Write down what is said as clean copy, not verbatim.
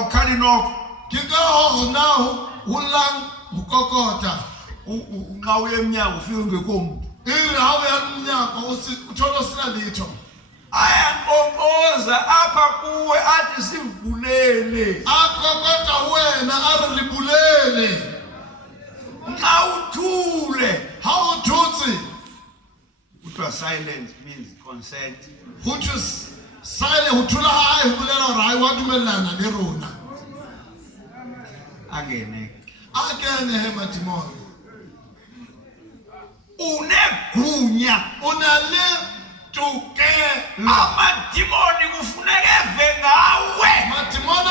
ukhali nokho Kika ho now ulang ukokota. Ngawe emnyaka ufike ngekombu Iri hawe yamnyaka uthola sina litho. Ayankonkoza apha kuwe athi sivulele Akokota wena arilibulele. Nxa uthule How uthuthi? kuthiwa silence means consent. Which is silent uthula hayi ubulela rai wadumelana lerona. Akene Amademoni. Unegunya Unale tuke. amademoni kufuneka eve ngawe. Amademoni